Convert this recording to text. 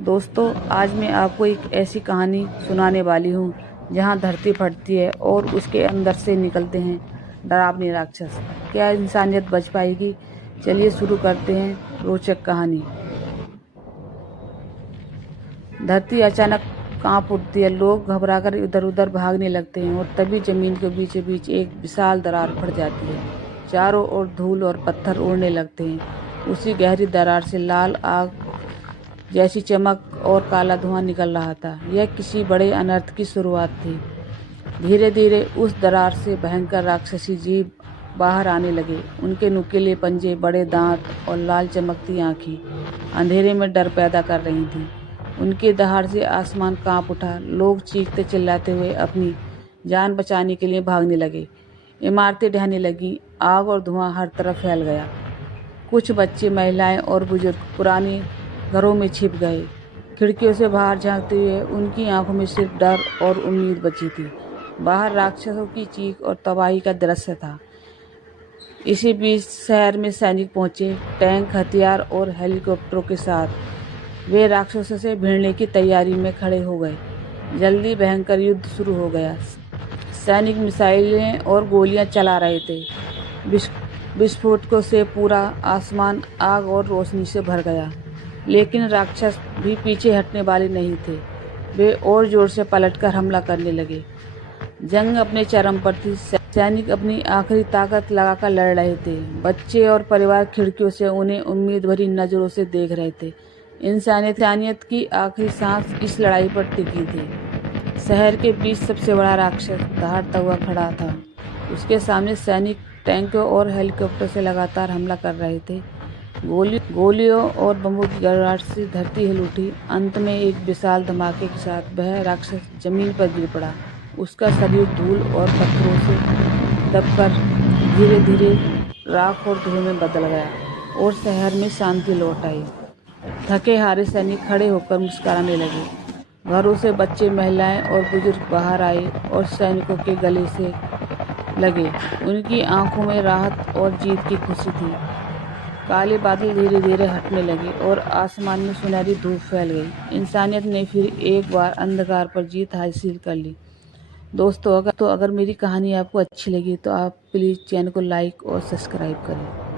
दोस्तों, आज मैं आपको एक ऐसी कहानी सुनाने वाली हूँ जहाँ धरती फटती है और उसके अंदर से निकलते हैं डरावने राक्षस। क्या इंसानियत बच पाएगी? चलिए शुरू करते हैं रोचक कहानी। धरती अचानक कांप उठती है, लोग घबराकर इधर उधर भागने लगते हैं और तभी जमीन के बीचों बीच एक विशाल दरार फट जाती है। चारों ओर धूल और पत्थर उड़ने लगते हैं। उसी गहरी दरार से लाल आग जैसी चमक और काला धुआं निकल रहा था। यह किसी बड़े अनर्थ की शुरुआत थी। धीरे धीरे उस दरार से भयंकर राक्षसी जीव बाहर आने लगे। उनके नुकीले पंजे, बड़े दांत और लाल चमकती आंखें अंधेरे में डर पैदा कर रही थीं। उनके दहाड़ से आसमान कांप उठा। लोग चीखते चिल्लाते हुए अपनी जान बचाने के लिए भागने लगे। इमारतें ढहने लगीं। आग और धुआं हर तरफ फैल गया। कुछ बच्चे, महिलाएं और बुजुर्ग पुरानी घरों में छिप गए। खिड़कियों से बाहर झांकते हुए उनकी आंखों में सिर्फ डर और उम्मीद बची थी। बाहर राक्षसों की चीख और तबाही का दृश्य था। इसी बीच शहर में सैनिक पहुंचे, टैंक, हथियार और हेलीकॉप्टरों के साथ। वे राक्षसों से भिड़ने की तैयारी में खड़े हो गए। जल्दी भयंकर युद्ध शुरू हो गया। सैनिक मिसाइलें और गोलियां चला रहे थे। विस्फोटकों से पूरा आसमान आग और रोशनी से भर गया। लेकिन राक्षस भी पीछे हटने वाले नहीं थे। वे और जोर से पलटकर हमला करने लगे। जंग अपने चरम पर थी। सैनिक अपनी आखिरी ताकत लगाकर लड़ रहे थे। बच्चे और परिवार खिड़कियों से उन्हें उम्मीद भरी नजरों से देख रहे थे। इंसानियत की आखिरी सांस इस लड़ाई पर टिकी थी। शहर के बीच सबसे बड़ा राक्षस दहाड़ता हुआ खड़ा था। उसके सामने सैनिक टैंकों और हेलीकॉप्टर से लगातार हमला कर रहे थे। गोलियों और बमों की गड़गड़ाहट से धरती हिल उठी। अंत में एक विशाल धमाके के साथ वह राक्षस जमीन पर गिर पड़ा। उसका शरीर धूल और पत्थरों से दबकर धीरे धीरे राख और धुएं में बदल गया और शहर में शांति लौट आई। थके हारे सैनिक खड़े होकर मुस्कुराने लगे। घरों से बच्चे, महिलाएं और बुजुर्ग बाहर आए और सैनिकों के गले से लगे। उनकी आंखों में राहत और जीत की खुशी थी। काले बादल धीरे धीरे हटने लगे और आसमान में सुनहरी धूप फैल गई। इंसानियत ने फिर एक बार अंधकार पर जीत हासिल कर ली। दोस्तों, अगर मेरी कहानी आपको अच्छी लगी तो आप प्लीज़ चैनल को लाइक और सब्सक्राइब करें।